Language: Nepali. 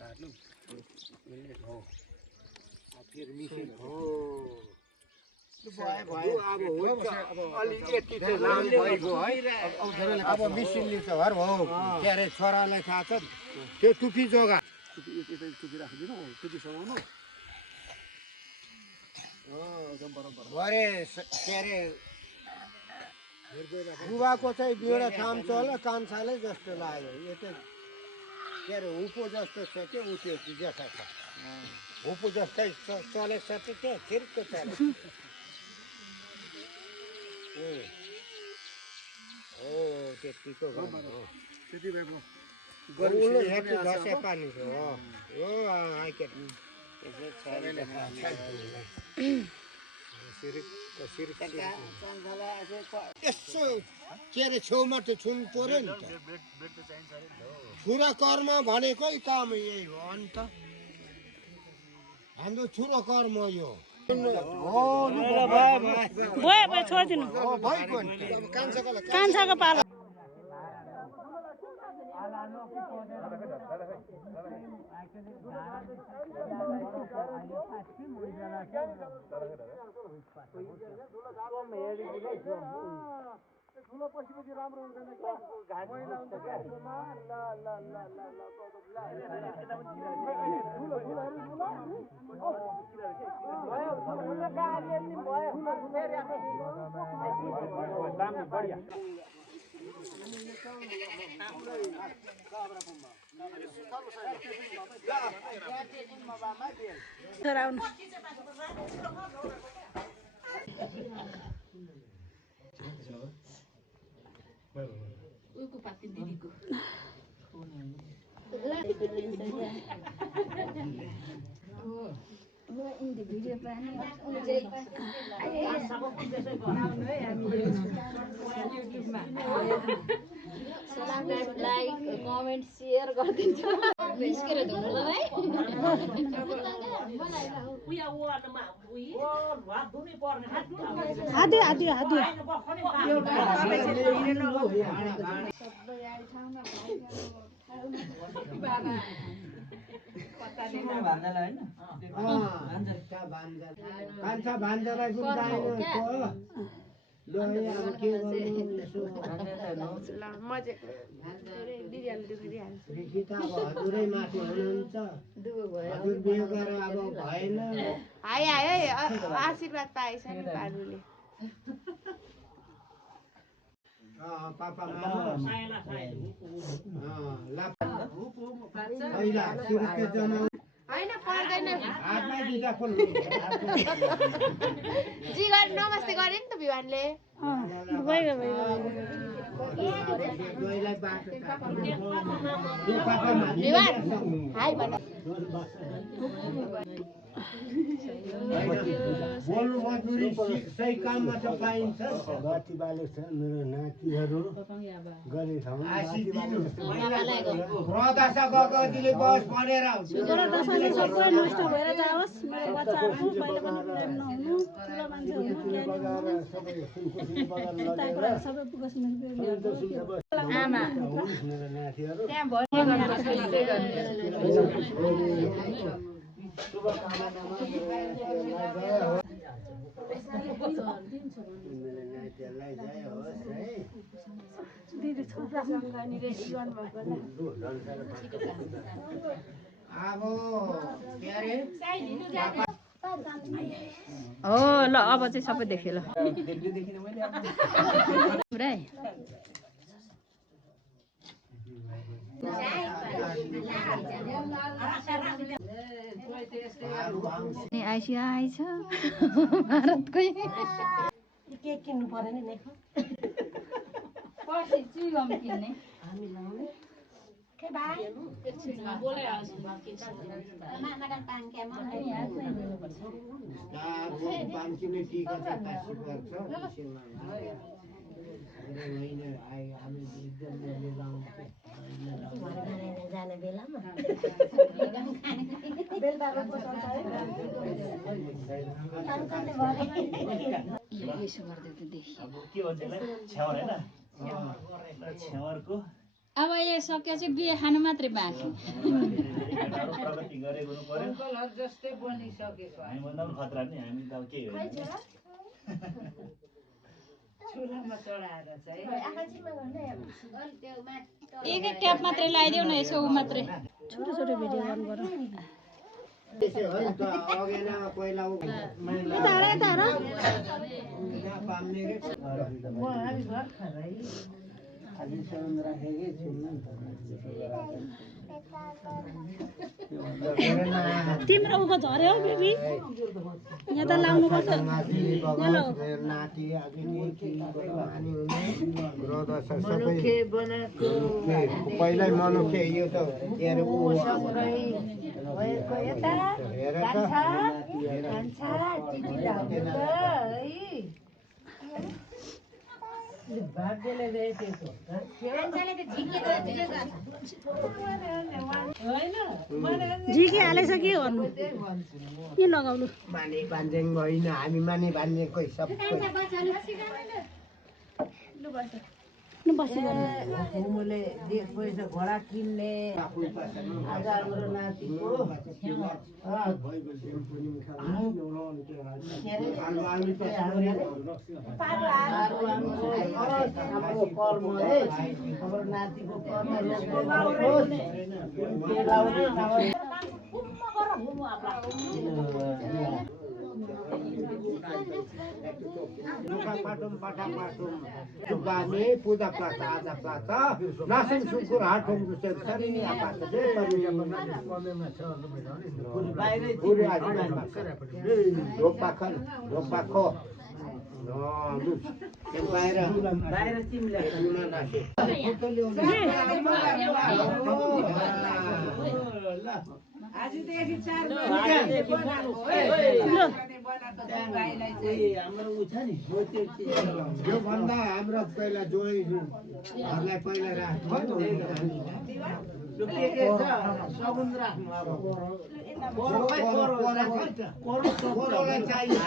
काट्नु मिल्ने हो फेरि मिसिन हो अब हुन्छ अलि यति चाहिँ लामो भइगयो है अब मिसिनले चाहिँ हर हो के अरे छोरालाई थाहा छ त्यो टुपी जोगा टुपी राखिदिनु टुपी समाउनु अरे के अरे बुबाको चाहिँ बिउडा थाम चल कान्छाले जस्तो लाग्यो यो चाहिँ के अरे हुपो जस्तो छ के उ त्यो जेठा छ हुपो जस्तै चलेको छ त्यो छिर्को चले हो त्यतिको त्यति भएको पानी छ हो आइके यसो के अरे छेउमा त छुनु पर्यो नि त छुरा कर्म भनेकै काम यही हो अन्त हाम्रो छुरा कर्म यो छोडिदिनु कान्छाको पालो ठुलो पसेपछि राम्रो हुँदैन उको पाती दिदीको in the video plan like comment share गरिदिन्छ निस्केर धुनु ल है उया वानमा उयो भात धुनै पर्ने आदि आदि आदि सबै यारी ठाउँमा बाबा कान्छा भान्जालाई पनि हजुरै माथि हुनुहुन्छ हजुर बिहे गरेर अब भएन आशीर्वाद पाएछ नि बाबुले पापा होइन पर्दैन हातमै दिँदा जी गरे नमस्ते गरे नि त भिवानले भिवान हाई भन बोल्नु मजदुरी सही काममा त पाइन्छ गति बाले छ मेरो नातिहरू गरी ठाउँमा प्रदशा गगतिले बस पढेर दशैँले सबै नष्ट भएर जाओस् मेरो बच्चाहरू कहिले पनि प्रेम नहुनु ठुलो मान्छे हुनु यता कुरा सबै पुगोस् मेरो आमा मेरो नातिहरू त्यहाँ भयो दिदी छोरासँग नि रेडी गर्नुभएको हो ल अब चाहिँ सबै देखे ल आइसिया आइछ भारतकै के किन्नु पर्यो नि लेख पछि चुइगम किन्ने हामी लाउने के भाइ बोले आउँछ मानाका पाङ्क्यामा पाँचले टिका चाहिँ 80 पर्छ हामी एकदम जाने बेलामा यसो गर्दै त देखि अब के भन्छ छ्यावर हैन छ्यावरको अब यो सकेपछि बिहे खानु मात्रै बाँकी प्रगति गरेको हुनु पर्यो जस्तै बनिसकेको हामीभन्दा पनि खतरा नि हामी त अब के हो चुलामा चढाएर चाहिँ एक ट्याप मात्रै लगाइदेऊ न यसो ऊ मात्रै छोटो छोटो भिडियो गर्नु पर्यो त्यसो हो नि त अगेन पहिला पाम्ने के तिम्रो उको झऱ्यो हौ बेबी यहाँ त लाउनु पर्छ पहिल्यै मनुखे यो त झिके हालेछ के गर्नु के लगाउनु माने बान्जेङ होइन हामी माने बान्ने कोही सबै मुले देश पैसा घोडा किन्ने आज हाम्रो नातिको कर्म है हाम्रो नातिको कर्म Subani puda plata ada plata nasim syukur hatum kusir sari ni apa saja puri ada ropakan no lu yang bayar timlah guna nasi आजदेखि 4 हाम्रो उ छ नि यो भन्दा हाम्रो पहिला जोइ घरलाई पहिला राख्नु के छ सगुन राख्नु अब कोरोलाई चाहियो